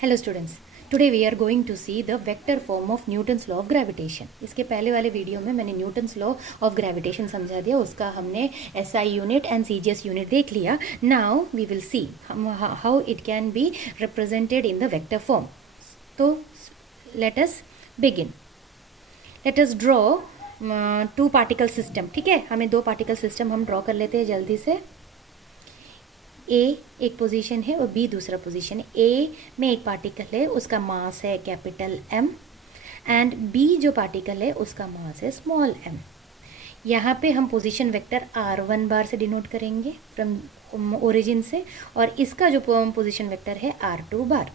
Hello students, today we are going to see the vector form of Newton's law of gravitation. इसके पहले वाले video में मैंने Newton's law of gravitation समझा दिया, उसका हमने SI unit and CGS unit देख लिया। Now we will see how it can be represented in the vector form. तो let us begin. Let us draw two particle system. ठीक है, हमें दो पार्टिकल सिस्टम हम ड्रॉ कर लेते हैं जल्दी से। ए एक पोजीशन है और बी दूसरा पोजीशन है। ए में एक पार्टिकल है, उसका मास है कैपिटल एम, एंड बी जो पार्टिकल है उसका मास है स्मॉल एम। यहाँ पे हम पोजीशन वेक्टर r1 बार से डिनोट करेंगे फ्रॉम ओरिजिन से, और इसका जो पोजीशन वेक्टर है r2 बार।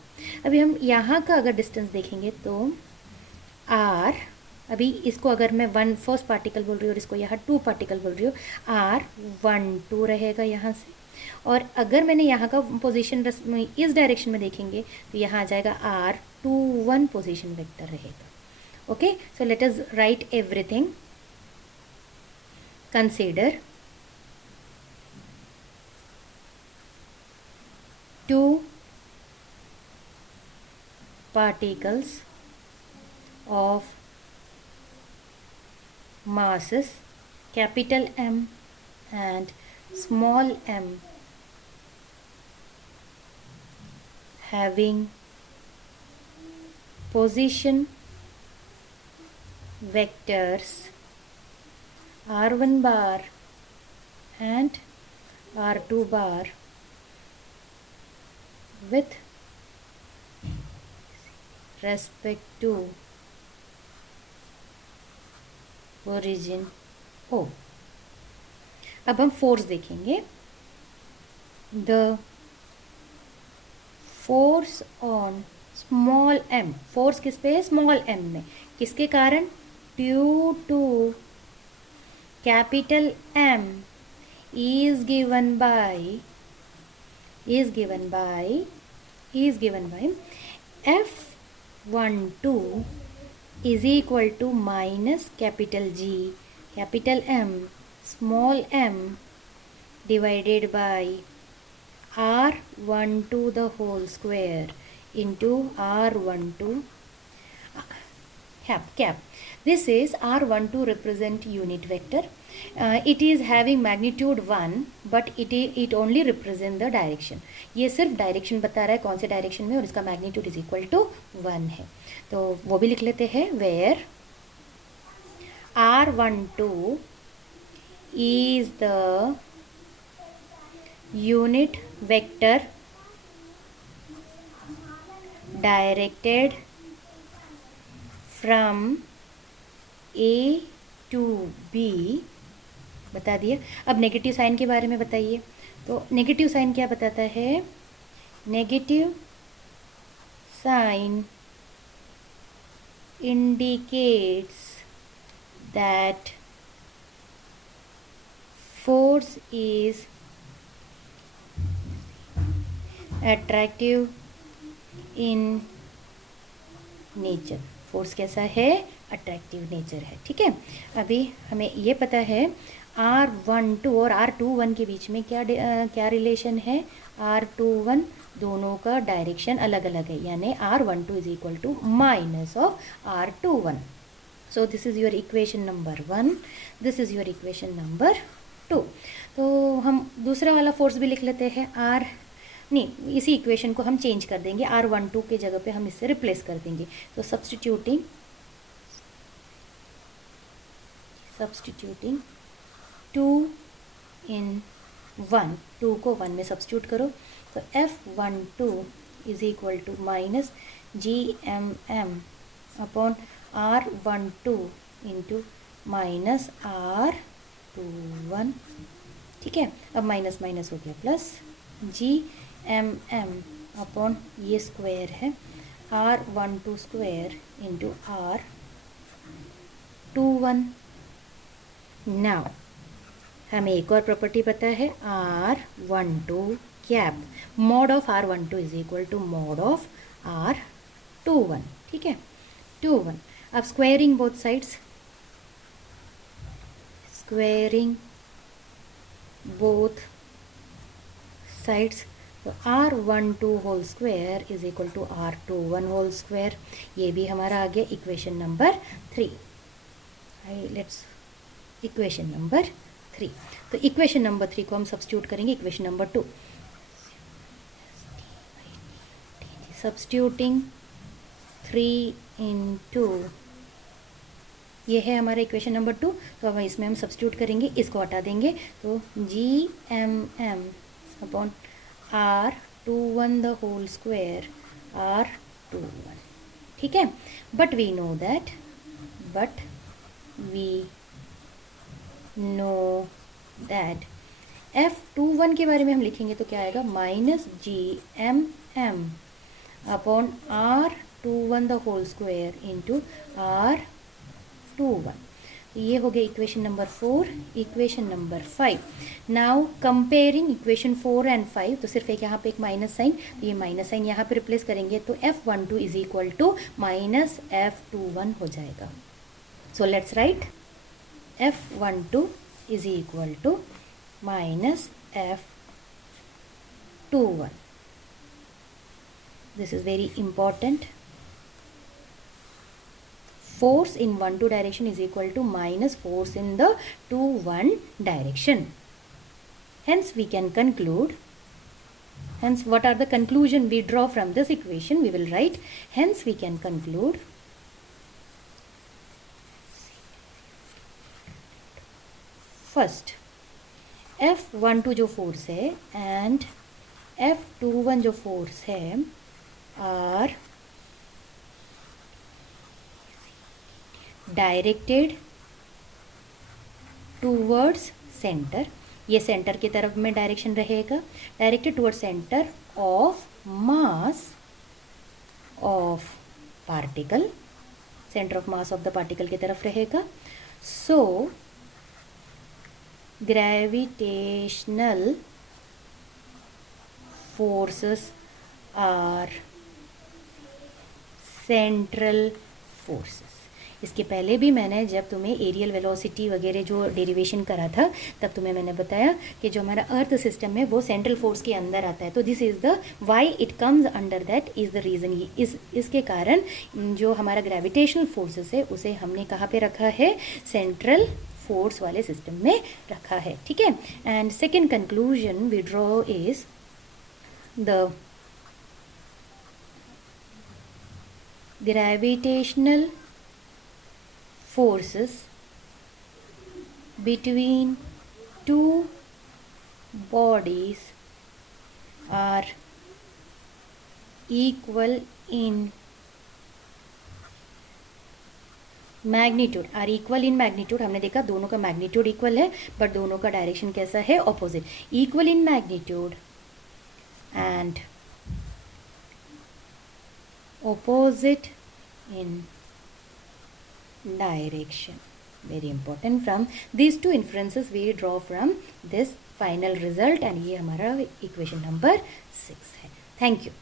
अभी हम यहाँ का अगर डिस्टेंस देखेंगे तो r, अभी इसको अगर मैं वन फर्स्ट पार्टिकल बोल रही हूँ और इसको यहाँ टू पार्टिकल बोल रही हूँ, r12 रहेगा यहाँ से। और अगर मैंने यहाँ का पोजीशन इस डायरेक्शन में देखेंगे तो यहाँ आ जाएगा r21 पोजीशन वेक्टर रहेगा। Okay, so let us write everything. Consider two particles of masses capital M and small m having position vectors r1 bar and r2 bar with respect to origin O। अब हम force देखेंगे। The force on small M, force किस पे है? Small M में। किसके कारण? Due to capital M is given by F12 is equal to minus capital G capital M small m divided by R12 the whole square into R12 cap. This is R12 represent unit vector. It is having magnitude 1 but it only represent the direction. ये सिर्फ direction बता रहा है कौन से direction में, और इसका मैग्नीट्यूड इज इक्वल टू 1 है। तो वो भी लिख लेते हैं। Where R12 is the unit vector directed from A to B, बता दिया। अब नेगेटिव साइन के बारे में बताइए। तो नेगेटिव साइन क्या बताता है? Negative sign indicates that force is attractive in nature. Force कैसा है? अट्रैक्टिव नेचर है। ठीक है, अभी हमें ये पता है R12 और R21 के बीच में क्या रिलेशन है? R21 दोनों का डायरेक्शन अलग अलग है, यानी R12 is equal to minus of R21। So this is your equation number 1, this is your equation number 2। तो हम दूसरा वाला फोर्स भी लिख लेते हैं। नहीं, इसी इक्वेशन को हम चेंज कर देंगे, R12 के जगह पे हम इससे रिप्लेस कर देंगे। तो सब्स्टिट्यूटिंग 2 in 1, 2 को 1 में सब्स्टिट्यूट करो तो F12 is equal to minus GMM upon R12 into minus R21। ठीक है, अब माइनस माइनस हो गया प्लस, GMM अपॉन ये स्क्वायर है R12 square into R21। Now हमें एक और प्रॉपर्टी पता है, R12 cap, mod of R12 is equal to mod of R21। ठीक है, 21। अब squaring both sides, squaring both sides तो R12 whole square is equal to R21 whole square, ये भी हमारा आ गया equation number 3। Let's equation number 3। तो इक्वेशन नंबर 3 को हम सब्स्टिट्यूट करेंगे इक्वेशन नंबर 2। सब्स्टिट्यूटिंग 3 इंटू, ये है हमारा इक्वेशन नंबर 2। तो अब इसमें हम सब्स्टिट्यूट करेंगे, इसको हटा देंगे, तो GMM upon R21 the whole square R21, ठीक है। But we know that F21 के बारे में हम लिखेंगे तो क्या आएगा, minus GMM upon R21 the whole square into R21। ये हो गया equation number 4। Equation number 5, now comparing equation 4 and 5, तो सिर्फ एक यहाँ पे एक माइनस साइन, तो ये माइनस साइन यहाँ पे रिप्लेस करेंगे, तो F12 is equal to minus F21 हो जाएगा। So let's write F12 is equal to minus F21। This is very important. Force in 1-2 direction is equal to minus force in the 2-1 direction. Hence we can conclude, hence what are the conclusion we draw from this equation, we will write, hence we can conclude first F12 जो force है and F21 जो force है are directed towards centre, ये centre की तरफ में direction रहेगा, directed towards centre of mass of particle, centre of mass of the particle की तरफ रहेगा। So gravitational forces are central forces. इसके पहले भी मैंने जब तुम्हें एरियल वेलोसिटी वगैरह जो डेरिवेशन करा था तब तुम्हें मैंने बताया कि जो हमारा अर्थ सिस्टम है वो सेंट्रल फोर्स के अंदर आता है, तो this is the why it comes under that is the reason. इसके कारण जो हमारा ग्रेविटेशनल फोर्सेस है उसे हमने कहाँ पे रखा है, सेंट्रल फोर्स वाले सिस्टम में रखा है, ठीक है। And second conclusion we draw is the gravitational forces between two bodies are equal in magnitude, are equal in magnitude. हमने देखा दोनों का मैग्नीट्यूड इक्वल है बट दोनों का डायरेक्शन कैसा है, opposite. Equal in magnitude and opposite in direction. Very important. From these two inferences we draw from this final result, and ये हमारा equation number 6 है। Thank you.